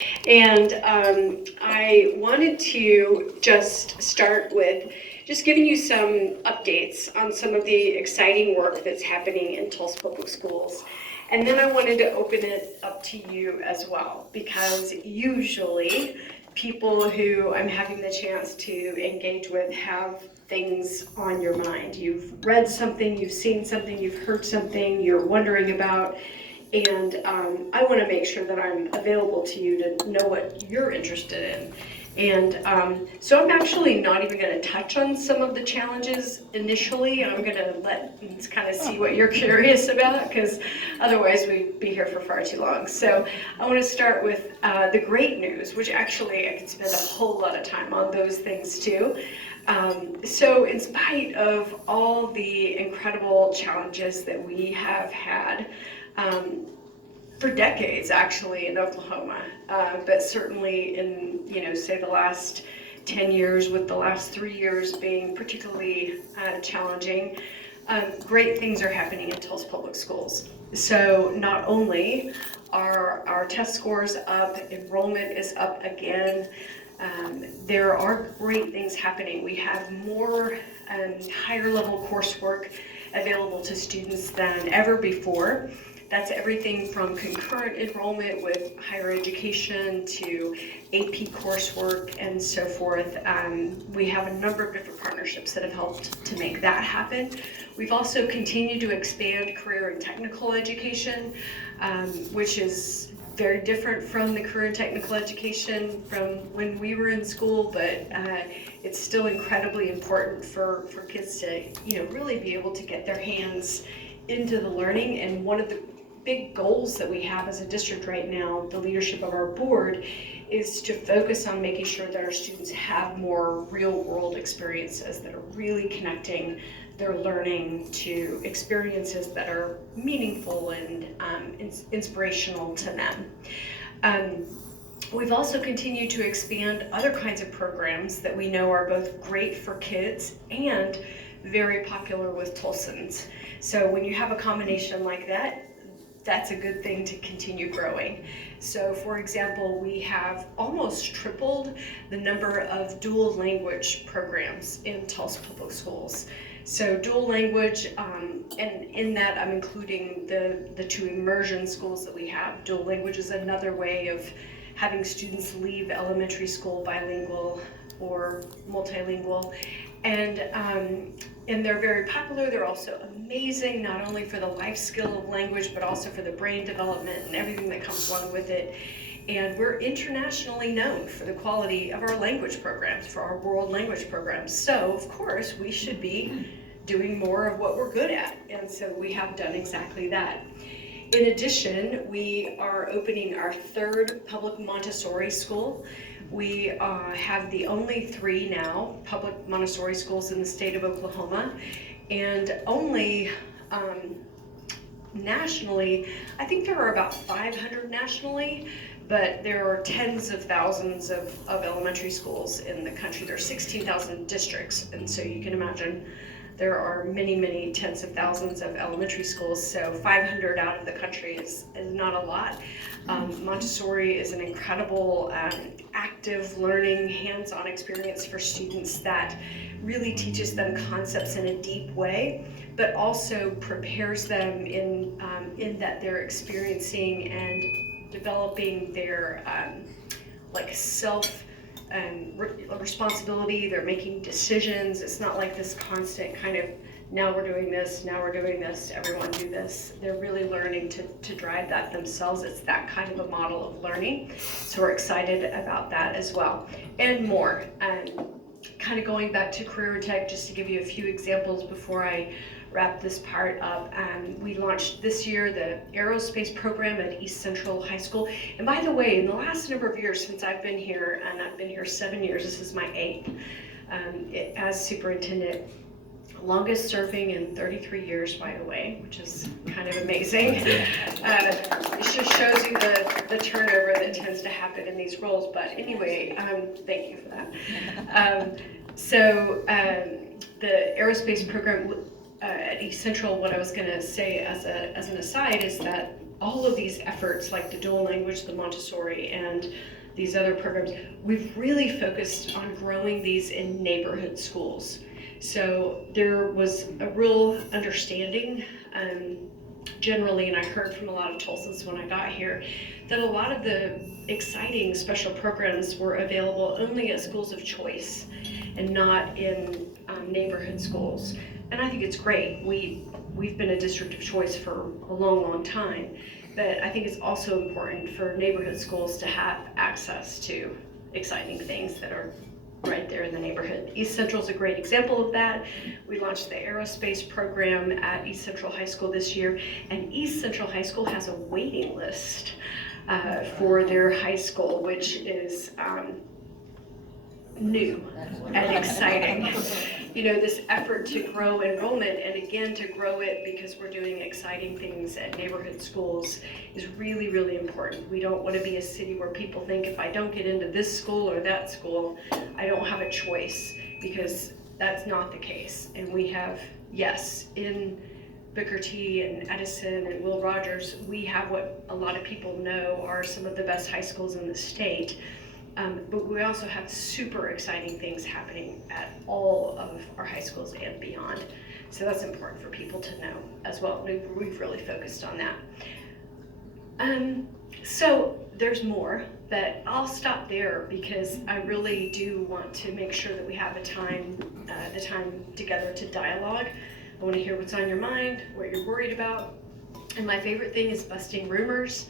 And I wanted to just start with just giving you some updates on some of the exciting work that's happening in Tulsa Public Schools. And then I wanted to open it up to you as well, because usually people who I'm having the chance to engage with have things on your mind. You've read something, you've seen something, you've heard something, you're wondering about, and I want to make sure that I'm available to you to know what you're interested in. And so I'm actually not even going to touch on some of the challenges initially. I'm going to let kind of see what you're curious about, because otherwise we'd be here for far too long. So I want to start with the great news, which actually I could spend a whole lot of time on those things too. So in spite of all the incredible challenges that we have had, for decades actually in Oklahoma, but certainly in, say the last 10 years, with the last 3 years being particularly challenging, great things are happening in Tulsa Public Schools. So not only are our test scores up, enrollment is up again, there are great things happening. We have more higher level coursework available to students than ever before. That's everything from concurrent enrollment with higher education to AP coursework and so forth. We have a number of different partnerships that have helped to make that happen. We've also continued to expand career and technical education, which is very different from the career and technical education from when we were in school, but it's still incredibly important for kids to really be able to get their hands into the learning. And one of the big goals that we have as a district right now, the leadership of our board, is to focus on making sure that our students have more real world experiences that are really connecting their learning to experiences that are meaningful and inspirational to them. We've also continued to expand other kinds of programs that we know are both great for kids and very popular with Tulsans. So when you have a combination like that, that's a good thing to continue growing. So for example, we have almost tripled the number of dual language programs in Tulsa Public Schools. So dual language, and in that I'm including the 2 immersion schools that we have. Dual language is another way of having students leave elementary school bilingual or multilingual. And they're very popular. They're also amazing, not only for the life skill of language, but also for the brain development and everything that comes along with it. And we're internationally known for the quality of our language programs, for our world language programs. So, of course, we should be doing more of what we're good at. And so we have done exactly that. In addition, we are opening our 3rd public Montessori school. We have the only 3 now public Montessori schools in the state of Oklahoma, and only nationally, I think there are about 500 nationally, but there are tens of thousands of elementary schools in the country. There are 16,000 districts, and so you can imagine there are many, many tens of thousands of elementary schools, so 500 out of the country is not a lot. Montessori is an incredible active learning, hands-on experience for students that really teaches them concepts in a deep way, but also prepares them in that they're experiencing and developing their self responsibility. They're making decisions. It's not like this constant kind of, now we're doing this, everyone do this. They're really learning to drive that themselves. It's that kind of a model of learning. So we're excited about that as well. And more. Kind of going back to career tech, just to give you a few examples before I wrap this part up. We launched this year the aerospace program at East Central High School. And by the way, in the last number of years since I've been here, and I've been here 7 years, this is my 8th as superintendent. Longest serving in 33 years, by the way, which is kind of amazing. It just shows you the turnover that tends to happen in these roles. But anyway, thank you for that. So the aerospace program at East Central, what I was going to say as an aside is that all of these efforts like the dual language, the Montessori, and these other programs, we've really focused on growing these in neighborhood schools. So there was a real understanding generally, and I heard from a lot of Tulsans when I got here, that a lot of the exciting special programs were available only at schools of choice and not in neighborhood schools. And I think it's great. We've been a district of choice for a long, long time, but I think it's also important for neighborhood schools to have access to exciting things that are right there in the neighborhood. East Central is a great example of that. We launched the aerospace program at East Central High School this year, and East Central High School has a waiting list for their high school, which is new and exciting. You know, this effort to grow enrollment, and again to grow it because we're doing exciting things at neighborhood schools, is really, really important. We don't want to be a city where people think if I don't get into this school or that school, I don't have a choice, because that's not the case. And we have, yes, in Booker T and Edison and Will Rogers, we have what a lot of people know are some of the best high schools in the state. But we also have super exciting things happening at all of our high schools and beyond. So that's important for people to know as well. We've really focused on that. So there's more, but I'll stop there because I really do want to make sure that we have the time together to dialogue. I want to hear what's on your mind, what you're worried about. And my favorite thing is busting rumors.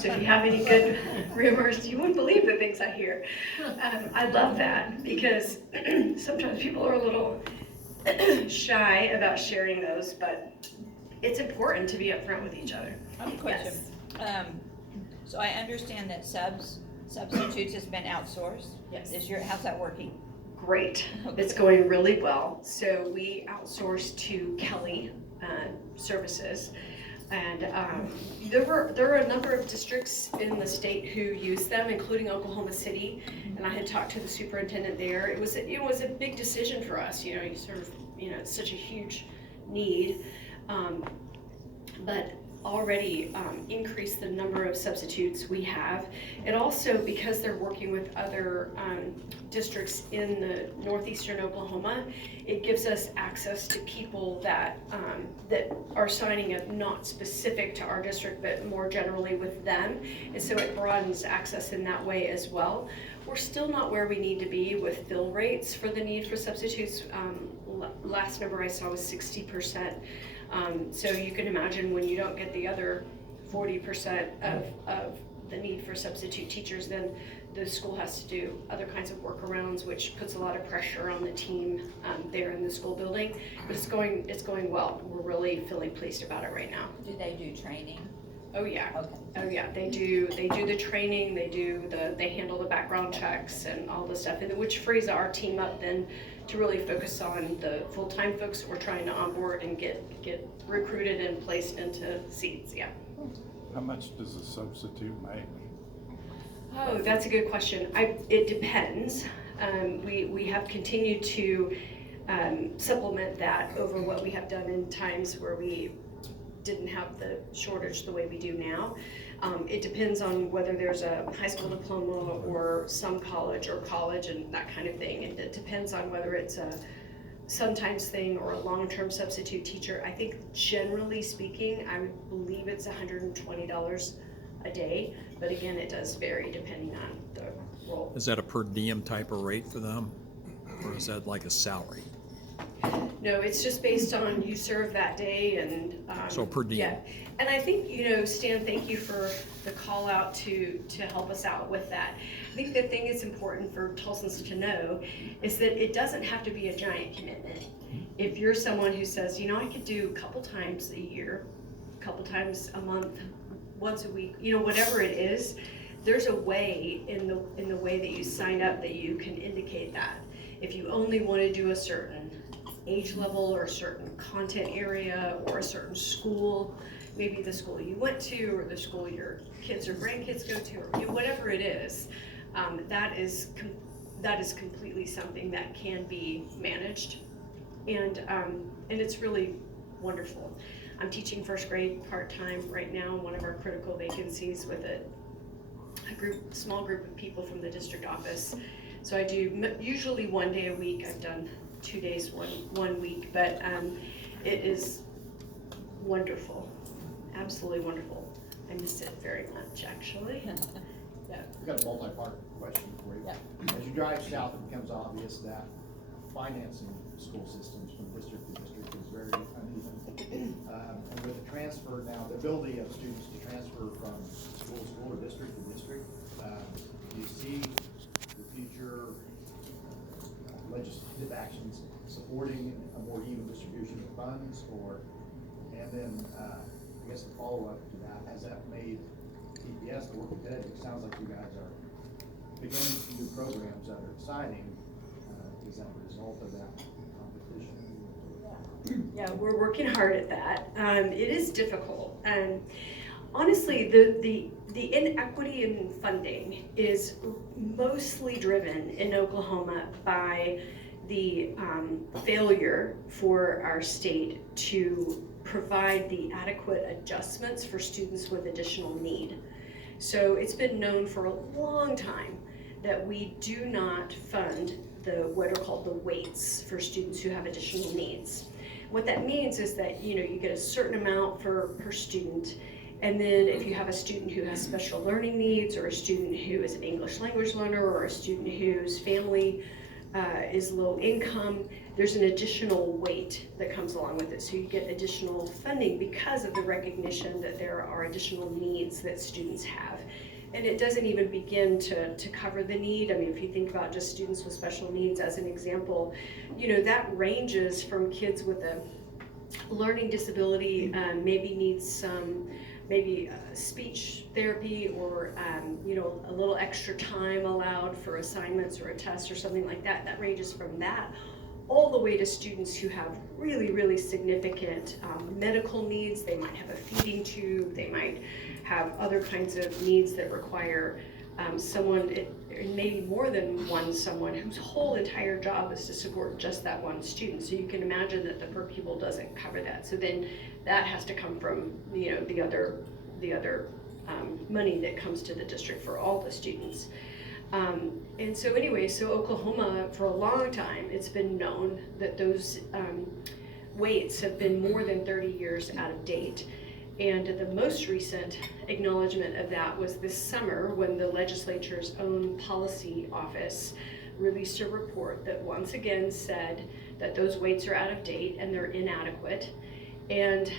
So if you have any good rumors, you wouldn't believe the things I hear. I love that because sometimes people are a little shy about sharing those, but it's important to be upfront with each other. I have a question. Yes. So I understand that substitutes has been outsourced. Yes. How's that working? Great. Okay. It's going really well. So we outsourced to Kelly Services. And there are a number of districts in the state who use them, including Oklahoma City. And I had talked to the superintendent there. It was a big decision for us. You know, it's such a huge need, but already increased the number of substitutes we have. It also, because they're working with other districts in the northeastern Oklahoma, it gives us access to people that are signing up not specific to our district, but more generally with them. And so it broadens access in that way as well. We're still not where we need to be with fill rates for the need for substitutes. Last number I saw was 60%. So you can imagine when you don't get the other 40% of the need for substitute teachers, then the school has to do other kinds of workarounds, which puts a lot of pressure on the team there in the school building. But it's going well. We're really feeling pleased about it right now. Do they do training? Oh yeah. Okay. Oh yeah. They do the training. They handle the background checks and all the stuff, and which frees our team up then to really focus on the full-time folks we're trying to onboard and get recruited and placed into seats. Yeah. How much does a substitute make? Oh, that's a good question. It depends. We have continued to supplement that over what we have done in times where we didn't have the shortage the way we do now. It depends on whether there's a high school diploma or some college and that kind of thing. And it depends on whether it's a sometimes thing or a long-term substitute teacher. I think generally speaking, I would believe it's $120 a day, but again, it does vary depending on the role. Is that a per diem type of rate for them, or is that like a salary? No, it's just based on you serve that day and So per diem. Yeah, and I think, Stan, thank you for the call out to help us out with that. I think the thing that's important for Tulsans to know is that it doesn't have to be a giant commitment. If you're someone who says, I could do a couple times a year, a couple times a month, once a week, whatever it is, there's a way in the way that you sign up that you can indicate that. If you only want to do a certain age level or a certain content area or a certain school, maybe the school you went to or the school your kids or grandkids go to, or whatever it is, that is completely something that can be managed, and it's really wonderful. I'm teaching first grade part-time right now, one of our critical vacancies with a small group of people from the district office. So I do usually 1 day a week. I've done 2 days one week, but it is wonderful, absolutely wonderful. I miss it very much, actually. Yeah. I've got a multi-part question for you. Yeah. As you drive south, it becomes obvious that financing school systems from district to district is very uneven. And with the transfer now, the ability of students to transfer from school to school or district to district, do you see the future legislative actions supporting a more even distribution of funds? And then I guess the follow-up to that, has that made TPS more competitive? It sounds like you guys are beginning some new programs that are exciting. Is that a result of that competition? Yeah, we're working hard at that. It is difficult. Honestly, the inequity in funding is mostly driven in Oklahoma by the failure for our state to provide the adequate adjustments for students with additional need. So it's been known for a long time that we do not fund what are called the weights for students who have additional needs. What that means is that you get a certain amount per student, and then if you have a student who has special learning needs, or a student who is an English language learner, or a student whose family is low income, there's an additional weight that comes along with it. So you get additional funding because of the recognition that there are additional needs that students have. And it doesn't even begin to cover the need. I mean, if you think about just students with special needs as an example, that ranges from kids with a learning disability, maybe needs some speech therapy, or a little extra time allowed for assignments or a test or something like that. That ranges from that all the way to students who have really, really significant medical needs. They might have a feeding tube, they might have other kinds of needs that require someone, maybe more than someone whose whole entire job is to support just that one student. So you can imagine that the per pupil doesn't cover that. So then that has to come from the other money that comes to the district for all the students. And so anyway, so Oklahoma, for a long time, it's been known that those weights have been more than 30 years out of date. And the most recent acknowledgement of that was this summer, when the legislature's own policy office released a report that once again said that those weights are out of date and they're inadequate. And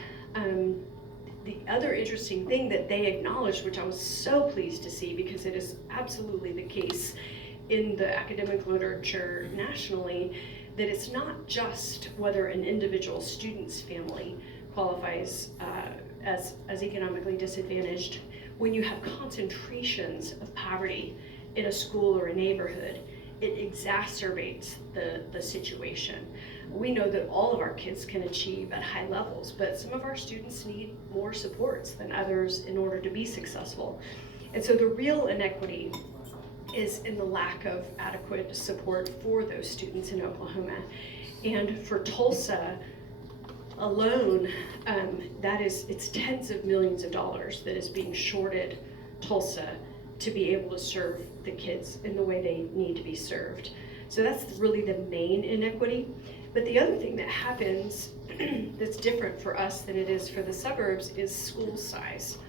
the other interesting thing that they acknowledged, which I was so pleased to see, because it is absolutely the case in the academic literature nationally, that it's not just whether an individual student's family qualifies as economically disadvantaged. When you have concentrations of poverty in a school or a neighborhood, it exacerbates the situation. We know that all of our kids can achieve at high levels, but some of our students need more supports than others in order to be successful. And so the real inequity is in the lack of adequate support for those students in Oklahoma. And for Tulsa alone, it's tens of millions of dollars that is being shorted Tulsa to be able to serve the kids in the way they need to be served. So that's really the main inequity. But the other thing that happens that's different for us than it is for the suburbs is school size.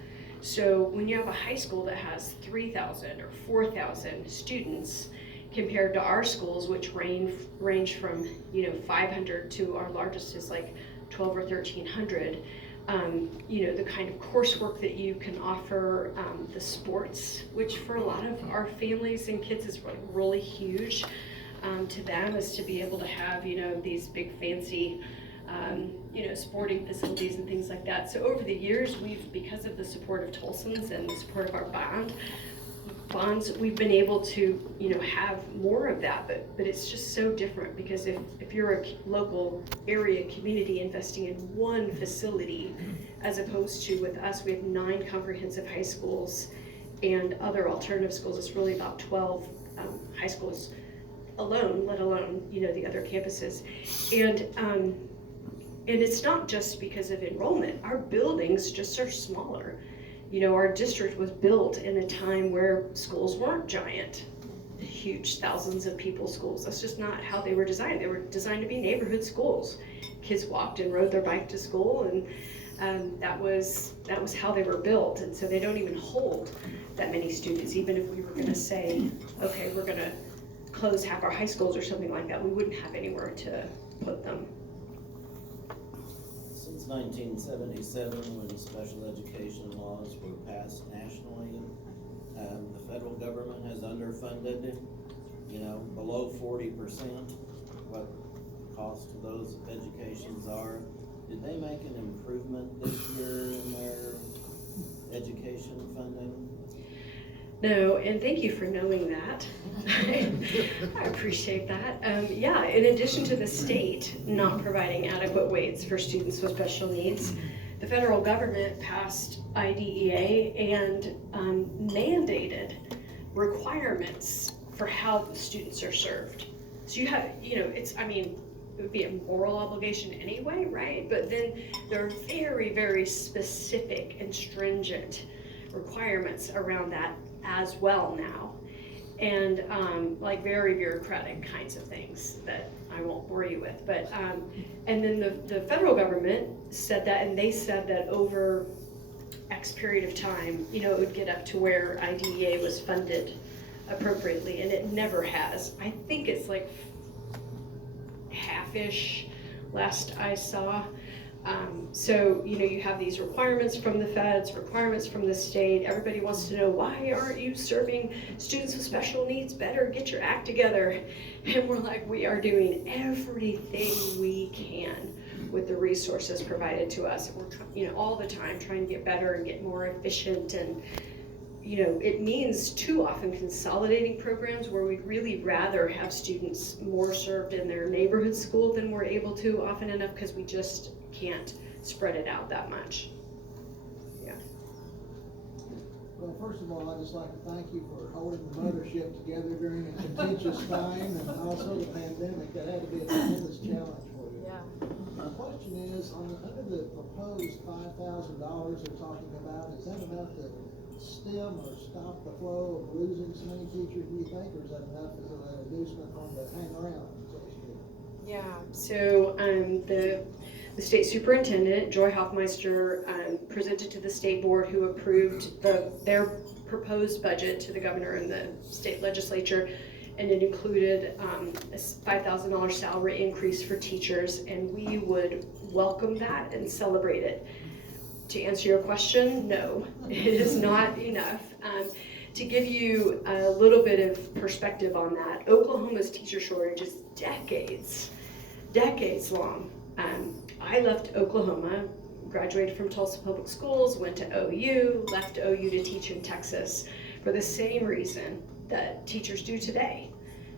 So when you have a high school that has 3,000 or 4,000 students, compared to our schools, which range from 500 to our largest is like 12 or 1,300, the kind of coursework that you can offer, the sports, which for a lot of our families and kids is really huge to them, is to be able to have these big fancy sporting facilities and things like that. So over the years, because of the support of Tulsans and the support of our bonds, we've been able to have more of that, but it's just so different, because if you're a local area community investing in one facility, as opposed to with us, we have 9 comprehensive high schools and other alternative schools. It's really about 12 high schools alone, let alone the other campuses. And it's not just because of enrollment. Our buildings just are smaller. You know, our district was built in a time where schools weren't giant, huge thousands of people schools. That's just not how they were designed. They were designed to be neighborhood schools. Kids walked and rode their bike to school, and that was how they were built. And so they don't even hold that many students. Even if we were going to say, okay, we're going to close half our high schools or something like that, we wouldn't have anywhere to put them. Since 1977, when special education laws were passed nationally, the federal government has underfunded, below 40% what the cost of those educations are. Did they make an improvement this year in their education funding? No, and thank you for knowing that. I appreciate that. Yeah, in addition to the state not providing adequate weights for students with special needs, the federal government passed IDEA and mandated requirements for how the students are served. So you have, it would be a moral obligation anyway, right? But then there are very, very specific and stringent requirements around that as well now, and like very bureaucratic kinds of things that I won't bore you with, but and then the federal government said that, and they said that over X period of time, it would get up to where IDEA was funded appropriately, and it never has. I think it's like half-ish last I saw. So, you have these requirements from the feds, requirements from the state. Everybody wants to know, why aren't you serving students with special needs better? Get your act together. And we're like, we are doing everything we can with the resources provided to us. We're, all the time trying to get better and get more efficient. And, it means too often consolidating programs where we'd really rather have students more served in their neighborhood school than we're able to often enough, because we just can't spread it out that much. Yeah. Well, first of all, I'd just like to thank you for holding the mothership together during a contentious time, and also the pandemic. That had to be a tremendous challenge for you. Yeah. My question is, under the proposed $5,000 they're talking about, is that enough to stem or stop the flow of losing so many teachers, do you think, or is that enough as an inducement on the hang around, so to speak? Yeah, so the state superintendent, Joy Hoffmeister, presented to the state board, who approved their proposed budget to the governor and the state legislature, and it included a $5,000 salary increase for teachers, and we would welcome that and celebrate it. To answer your question, no, it is not enough. To give you a little bit of perspective on that, Oklahoma's teacher shortage is decades long. I left Oklahoma, graduated from Tulsa Public Schools, went to OU, left OU to teach in Texas for the same reason that teachers do today.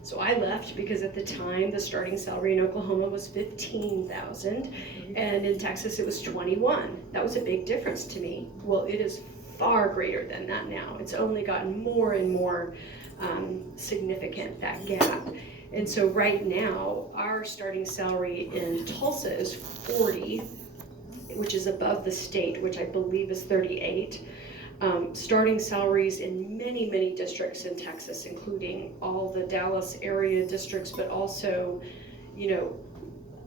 So I left because at the time the starting salary in Oklahoma was $15,000, and in Texas it was $21,000. That was a big difference to me. Well, it is far greater than that now. It's only gotten more and more significant, that gap. And so right now, our starting salary in Tulsa is $40,000, which is above the state, which I believe is $38,000. Starting salaries in many districts in Texas, including all the Dallas area districts, but also,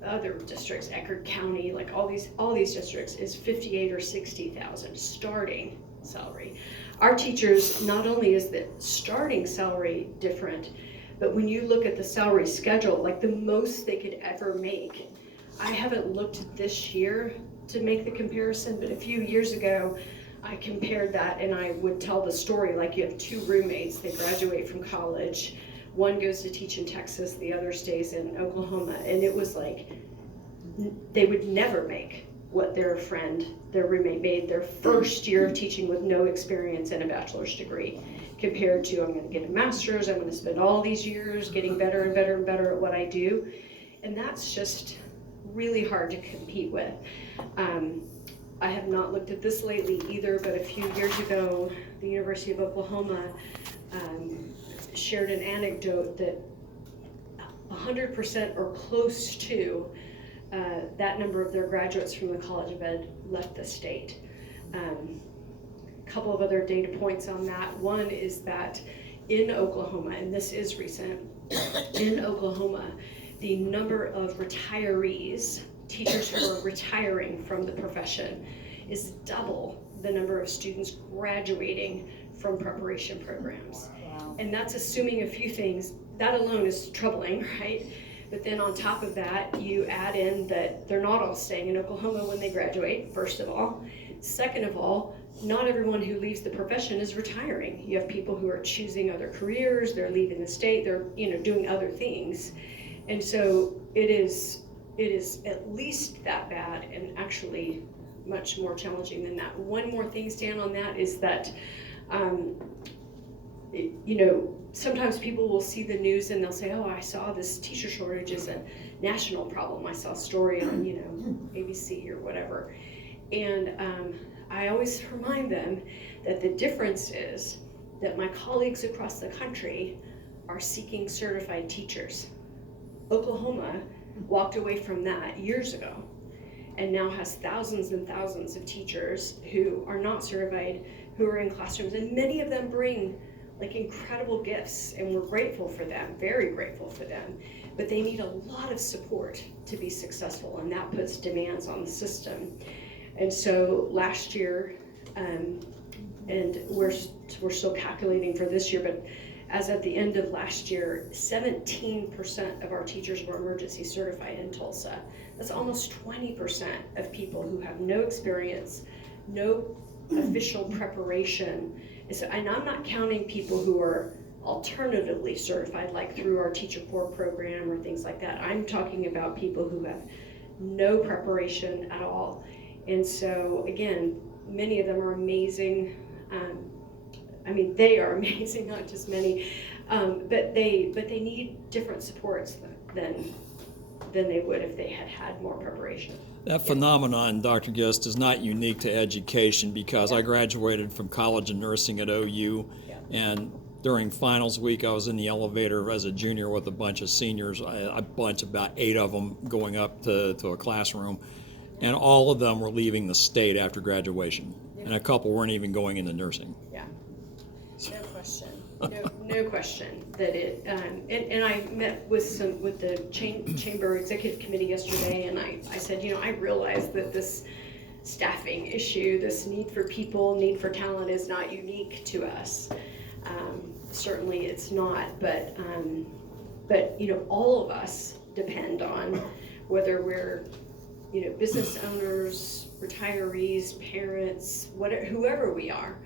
other districts, Eckerd County, like all these districts, is $58,000 or $60,000 starting salary. Our teachers, not only is the starting salary different, but when you look at the salary schedule, like the most they could ever make, I haven't looked this year to make the comparison, but a few years ago, I compared that, and I would tell the story like you have two roommates, they graduate from college, one goes to teach in Texas, the other stays in Oklahoma, and it was like they would never make what their roommate made their first year of teaching with no experience and a bachelor's degree, compared to, I'm going to get a master's, I'm going to spend all these years getting better and better and better at what I do, and that's just really hard to compete with. I have not looked at this lately either, but a few years ago, the University of Oklahoma shared an anecdote that 100% or close to that number of their graduates from the College of Ed left the state. Couple of other data points on that. One is that in Oklahoma, and this is recent, in Oklahoma, the number of retirees, teachers who are retiring from the profession, is double the number of students graduating from preparation programs. Wow. And that's assuming a few things. That alone is troubling, right? But then on top of that, you add in that they're not all staying in Oklahoma when they graduate, first of all. Second of all, not everyone who leaves the profession is retiring. You have people who are choosing other careers, they're leaving the state, they're doing other things. And so it is at least that bad, and actually much more challenging than that. One more thing, Stan, on that is that sometimes people will see the news and they'll say, oh, I saw this teacher shortage is a national problem. I saw a story on, ABC or whatever. And I always remind them that the difference is that my colleagues across the country are seeking certified teachers. Oklahoma walked away from that years ago and now has thousands and thousands of teachers who are not certified, who are in classrooms, and many of them bring incredible gifts, and we're grateful for them, very grateful for them, but they need a lot of support to be successful, and that puts demands on the system. And so last year, and we're still calculating for this year, but as at the end of last year, 17% of our teachers were emergency certified in Tulsa. That's almost 20% of people who have no experience, no official preparation. And I'm not counting people who are alternatively certified, like through our Teacher Corps program or things like that. I'm talking about people who have no preparation at all. And so, again, many of them are amazing. They are amazing, not just many, but they need different supports than they would if they had more preparation. That phenomenon, Dr. Gist, is not unique to education, because I graduated from college in nursing at OU, and during finals week I was in the elevator as a junior with a bunch of seniors, about 8 of them going up to a classroom, and all of them were leaving the state after graduation, and a couple weren't even going into nursing. Yeah, no question. No question that it, and I met with the chamber executive committee yesterday, and I said, I realize that this staffing issue, this need for people, need for talent is not unique to us. Certainly it's not, but all of us depend on, whether we're business owners, retirees, parents, whoever we are,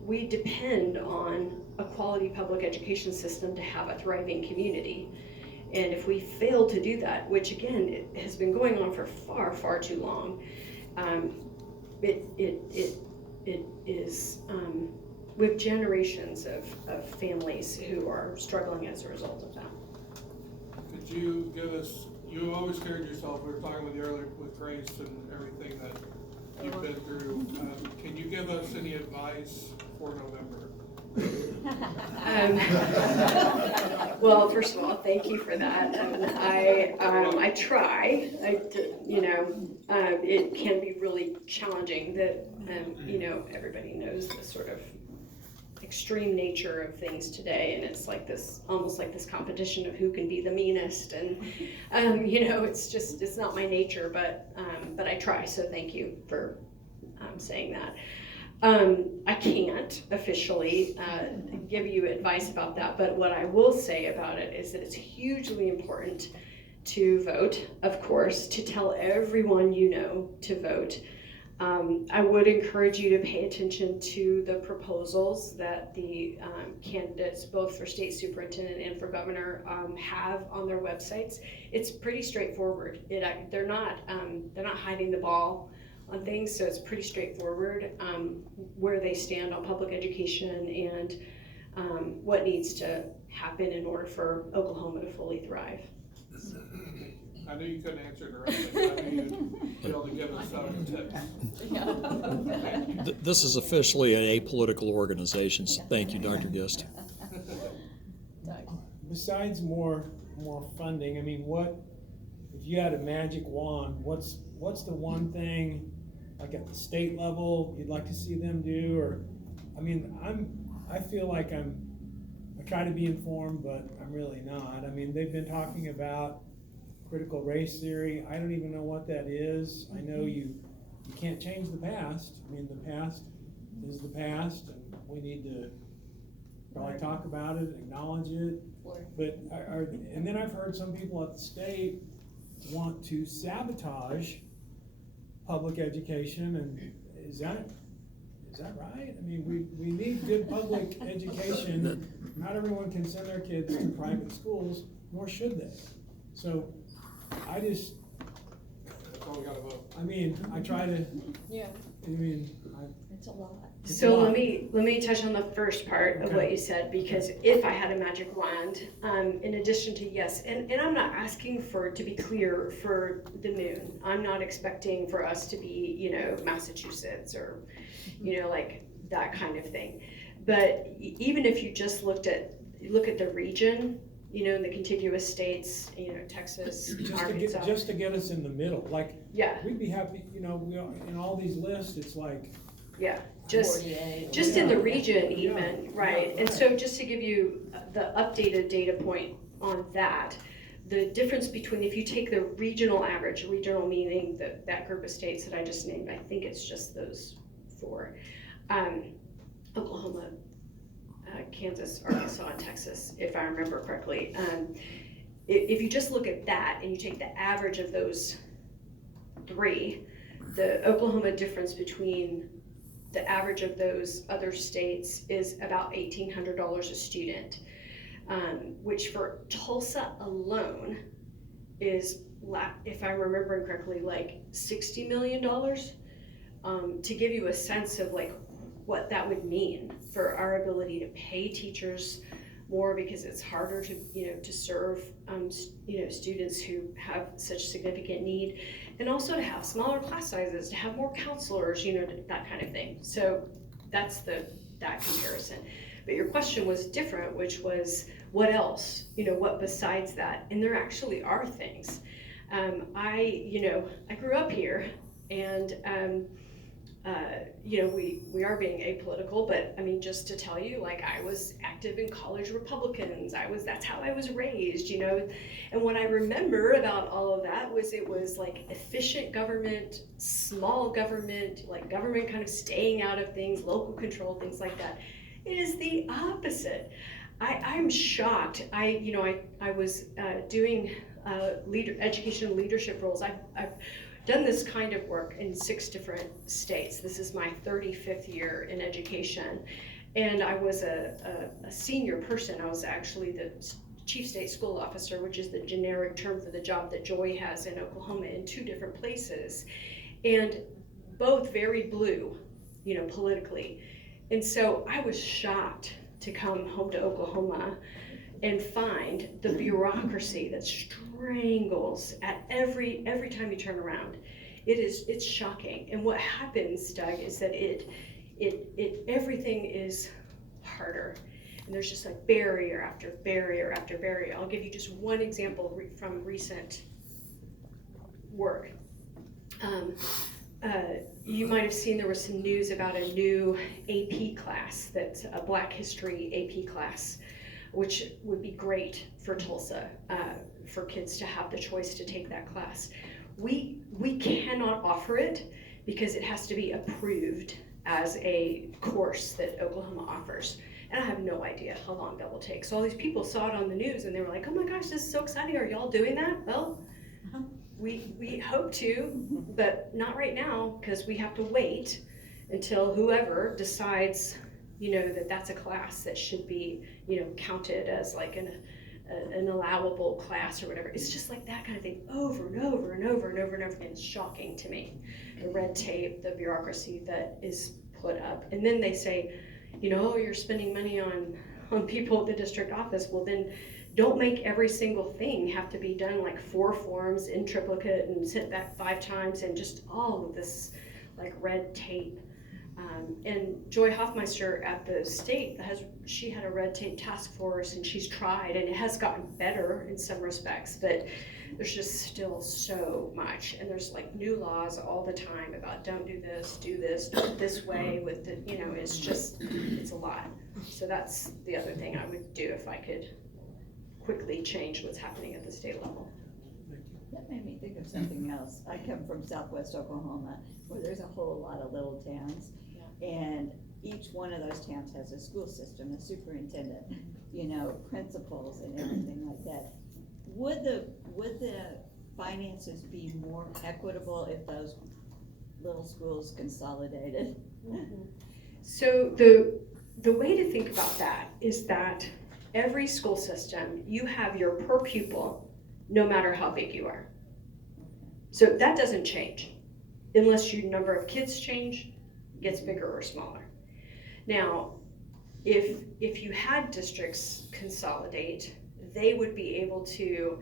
we depend on a quality public education system to have a thriving community. And if we fail to do that, which again, it has been going on for far, far too long, it is with generations of families who are struggling as a result of that. Could you give us, you always carried yourself, we were talking with you earlier with grace and everything that you've been through. Can you give us any advice for November? Well, first of all, thank you for that. I try. It can be really challenging. That everybody knows the sort of extreme nature of things today, and it's like this, almost like this competition of who can be the meanest, and it's not my nature, but I try. So thank you for saying that. I can't officially give you advice about that, but what I will say about it is that it's hugely important to vote, of course, to tell everyone to vote. I would encourage you to pay attention to the proposals that the candidates, both for state superintendent and for governor, have on their websites. It's pretty straightforward. They're not hiding the ball on things, so it's pretty straightforward where they stand on public education and what needs to happen in order for Oklahoma to fully thrive. I knew you couldn't answer it directly, but I knew you'd be able to give us some tips. This is officially an apolitical organization, so thank you, Dr. Gist. Besides more funding, what if you had a magic wand, what's the one thing, like at the state level, you'd like to see them do? Or, I mean, I feel like I try to be informed, but I'm really not. I mean, they've been talking about critical race theory. I don't even know what that is. I know you can't change the past. I mean, the past is the past, and we need to probably talk about it, acknowledge it. But and then I've heard some people at the state want to sabotage public education, and is that right? I mean, we need good public education. Not everyone can send their kids to private schools, nor should they. So That's all we gotta vote. I mean, I try to, Yeah. I mean, It's a lot. So let me touch on the first part of Okay. what you said, because if I had a magic wand, in addition to yes, and I'm not asking to be clear, for the moon. I'm not expecting for us to be, Massachusetts or, like that kind of thing. But even if you just look at the region, in the contiguous states, Texas, Arkansas. just to get us in the middle, like, Yeah, we'd be happy, we in all these lists, it's like, yeah, just Just in the Yeah. region Yeah. even, right? Yeah, And right. so just to give you the updated data point on that, the difference between, if you take the regional average, regional meaning that group of states that I just named, I think it's just those four, Oklahoma, Kansas, Arkansas, and Texas, if I remember correctly. If you just look at that and you take the average of those three, the Oklahoma difference between the average of those other states is about $1,800 a student, which for Tulsa alone is, if I'm remembering correctly, like $60 million. To give you a sense of like what that would mean for our ability to pay teachers more, because it's harder to serve students who have such significant need, and also to have smaller class sizes, to have more counselors, that kind of thing. So that's that comparison. But your question was different, which was what else? What besides that? And there actually are things. I grew up here, and we are being apolitical, but I mean, just to tell you, like, I was active in college Republicans. That's how I was raised, and what I remember about all of that was it was like efficient government, small government, like government kind of staying out of things, local control, things like that. It is the opposite. I'm shocked. I was doing education leadership roles. I've done this kind of work in 6 different states. This is my 35th year in education. And I was a senior person. I was actually the chief state school officer, which is the generic term for the job that Joy has in Oklahoma, in 2 different places. And both very blue, politically. And so I was shocked to come home to Oklahoma and find the bureaucracy that strangles at every time you turn around. It's shocking. And what happens, Doug, is that everything is harder. And there's just like barrier after barrier after barrier. I'll give you just one example from recent work. You might have seen there was some news about a new AP class, that's a Black History AP class, which would be great for Tulsa, for kids to have the choice to take that class. We cannot offer it because it has to be approved as a course that Oklahoma offers. And I have no idea how long that will take. So all these people saw it on the news and they were like, oh my gosh, this is so exciting. Are y'all doing that? Well, we hope to, but not right now, because we have to wait until whoever decides, that that's a class that should be, counted as like an allowable class or whatever. It's just like that kind of thing over and over and over and over and over again. It's shocking to me, the red tape, the bureaucracy that is put up. And then they say, you're spending money on people at the district office. Well, then don't make every single thing have to be done like 4 forms in triplicate and sent back 5 times and just all of this like red tape. And Joy Hoffmeister at the state she had a red tape task force, and she's tried, and it has gotten better in some respects, but there's just still so much, and there's like new laws all the time about don't do this, do it this way with the, it's a lot. So that's the other thing I would do if I could quickly change what's happening at the state level. That made me think of something else. I come from Southwest Oklahoma, where there's a whole lot of little towns. And each one of those towns has a school system, a superintendent, principals and everything like that. Would the finances be more equitable if those little schools consolidated? So the way to think about that is that every school system, you have your per pupil, no matter how big you are. So that doesn't change unless your number of kids change, gets bigger or smaller. Now, if you had districts consolidate, they would be able to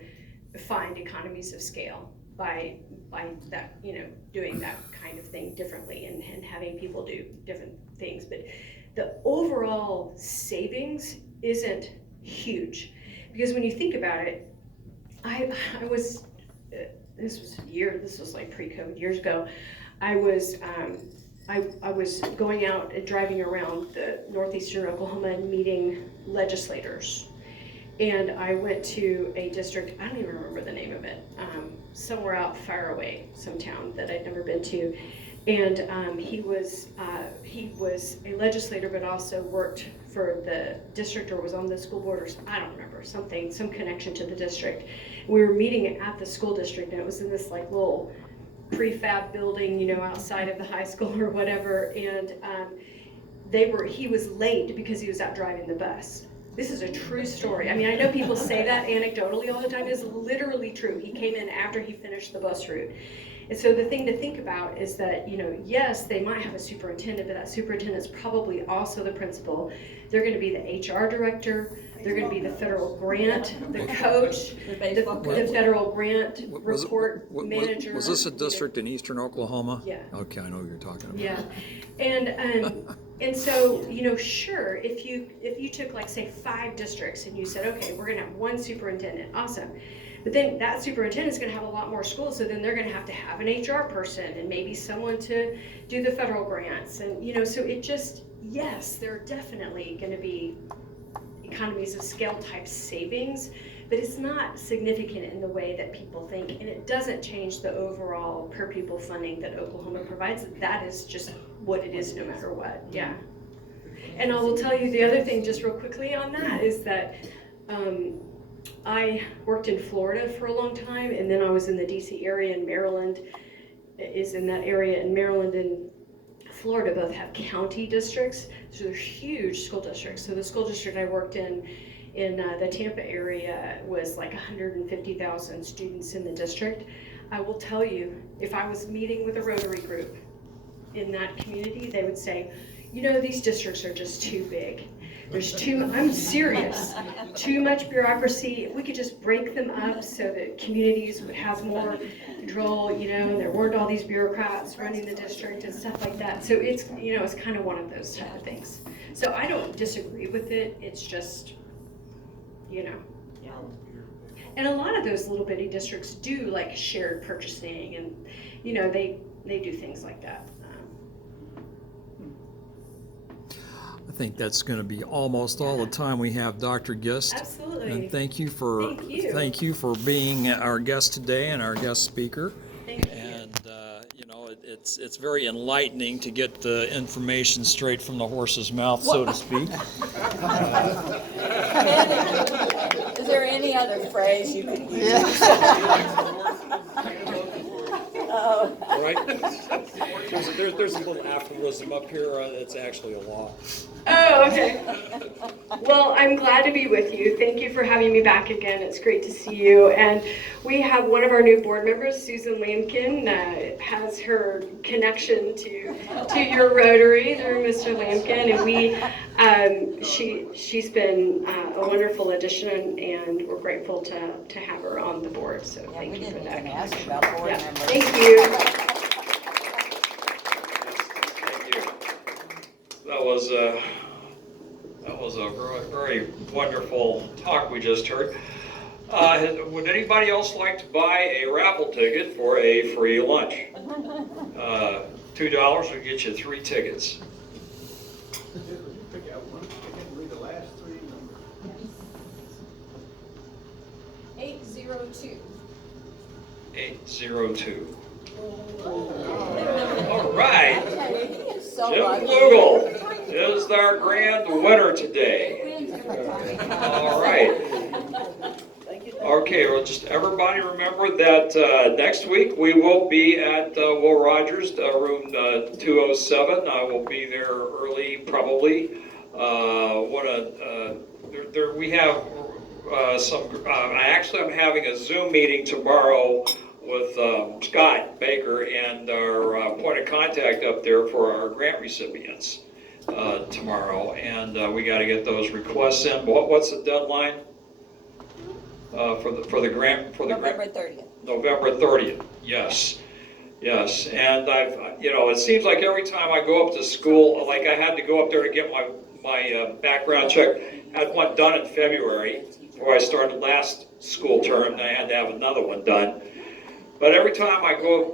find economies of scale by that, doing that kind of thing differently and having people do different things. But the overall savings isn't huge, because when you think about it, I was this was like pre-COVID, years ago. I was going out and driving around the northeastern Oklahoma and meeting legislators. And I went to a district, I don't even remember the name of it, somewhere out far away, some town that I'd never been to. And he was a legislator, but also worked for the district or was on the school board, or I don't remember, some connection to the district. We were meeting at the school district, and it was in this like little prefab building, outside of the high school or whatever. And he was late because he was out driving the bus. This is a true story. I mean, I know people say that anecdotally all the time. It's literally true. He came in after he finished the bus route. And so the thing to think about is that, yes, they might have a superintendent, but that superintendent's probably also the principal. They're going to be the HR director. They're going to be the federal grant, the coach, the federal grant report manager. Was this a district in eastern Oklahoma? Yeah. Okay, I know what you're talking about. Yeah, and so, sure, if you took like say 5 districts and you said, okay, we're going to have one superintendent, awesome. But then that superintendent's going to have a lot more schools, so then they're going to have an HR person and maybe someone to do the federal grants. And, so it just, yes, there are definitely going to be economies of scale type savings, but it's not significant in the way that people think, and it doesn't change the overall per pupil funding that Oklahoma provides. That is just what it is no matter what, yeah. And I will tell you the other thing just real quickly on that is that I worked in Florida for a long time, and then I was in the DC area, and Maryland is in that area, and Maryland and Florida both have county districts, so they're huge school districts. So the school district I worked in the Tampa area was like 150,000 students in the district. I will tell you, if I was meeting with a Rotary group in that community, they would say, these districts are just too big. There's I'm serious, too much bureaucracy. If we could just break them up so that communities would have more control, and there weren't all these bureaucrats running the district and stuff like that. So it's, it's kind of one of those type of things. So I don't disagree with it. It's just, And a lot of those little bitty districts do like shared purchasing, and, they do things like that. I think that's going to be almost all the time we have, Dr. Gist. Absolutely. And thank you for being our guest today and our guest speaker. Thank you. And it's very enlightening to get the information straight from the horse's mouth, so to speak. Is there any other phrase you could use? Oh. Right? There's a little aphorism up here that's actually a law. Oh, okay. Well, I'm glad to be with you. Thank you for having me back again. It's great to see you. And we have one of our new board members, Susan Lampkin, has her connection to your Rotary through Mr. Lampkin, and she's been a wonderful addition, and we're grateful to have her on the board. So thank you for that. Ask about board members. Thank you. Thank you. a very, very wonderful talk we just heard. Would anybody else like to buy a raffle ticket for a free lunch? $2 will get you 3 tickets. Pick out one, read the last 3 numbers. 802. 802. All right. So Jim lucky. Flugel is our grand winner today. All right. Okay, well, just everybody remember that next week we will be at Will Rogers, room 207. I will be there early, probably. We have I'm having a Zoom meeting tomorrow with Scott Baker and our point of contact up there for our grant recipients tomorrow, and we got to get those requests in. What's the deadline for the grant? November 30th. November 30th. Yes, and it seems like every time I go up to school, like I had to go up there to get my background check. Had one done in February, where I started last school term, and I had to have another one done. But every time I go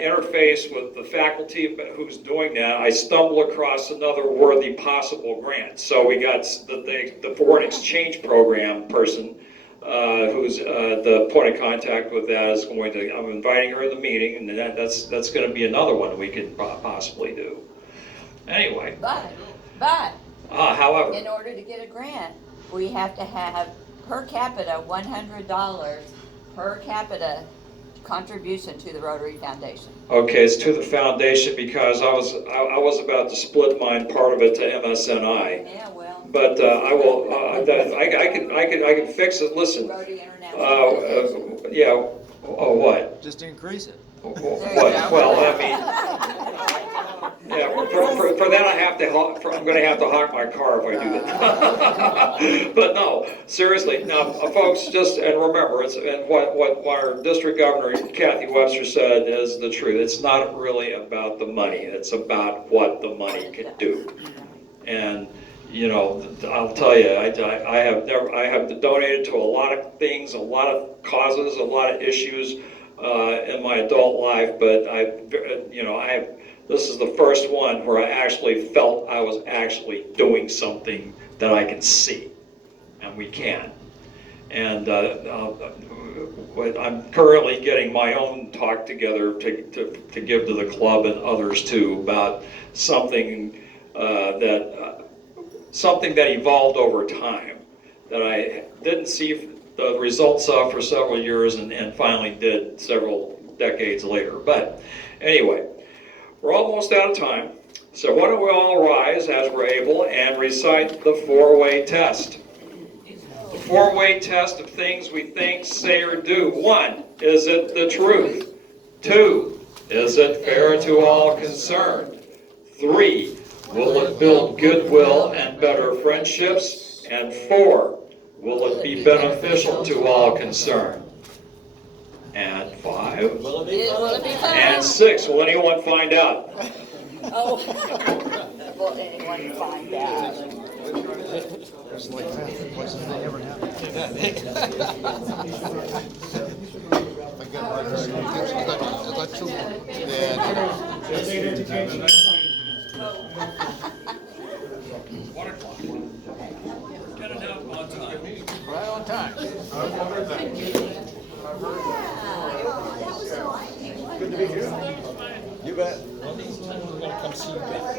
interface with the faculty who's doing that, I stumble across another worthy possible grant. So we got the foreign exchange program person who's the point of contact with that is going to. I'm inviting her to the meeting, and that's going to be another one we could possibly do. Anyway. But however, in order to get a grant, we have to have per capita $100 per capita contribution to the Rotary Foundation. Okay, it's to the foundation because I was about to split mine, part of it to MSNI. Yeah, well. But I will. I can fix it. Listen. Rotary International. Yeah. Oh, what? Just increase it. What? Well, I mean. Yeah, for that I'm going to have to hawk my car if I do that. But no, seriously. Now, folks, and remember, what our district governor Kathy Webster said is the truth. It's not really about the money. It's about what the money can do. And I'll tell you, I have donated to a lot of things, a lot of causes, a lot of issues in my adult life, but this is the first one where I actually felt I was actually doing something that I can see, and we can. And I'm currently getting my own talk together to give to the club and others too about something something that evolved over time that I didn't see the results of for several years and finally did several decades later. But anyway, we're almost out of time, so why don't we all rise as we're able and recite the 4-way test. The 4-way test of things we think, say, or do. 1, is it the truth? 2, is it fair to all concerned? 3, will it build goodwill and better friendships? And 4, will it be beneficial to all concerned? And 5, Will it be fun? and 6, will anyone find out? Oh. Will anyone find out? Just like that, what's if they ever happen? Get it out on time. Right on time. That was enlightening. Good to be here. You bet. One of these times we're gonna come see you back.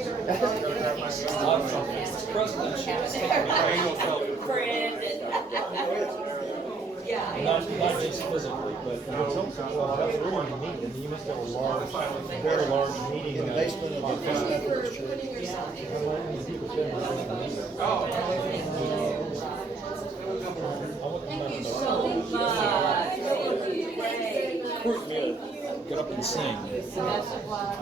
Not just physically, but Well, that's really unique. I mean, you must have a large, very large meeting. In the basement of the Thank you so much. get up and sing. Best of luck.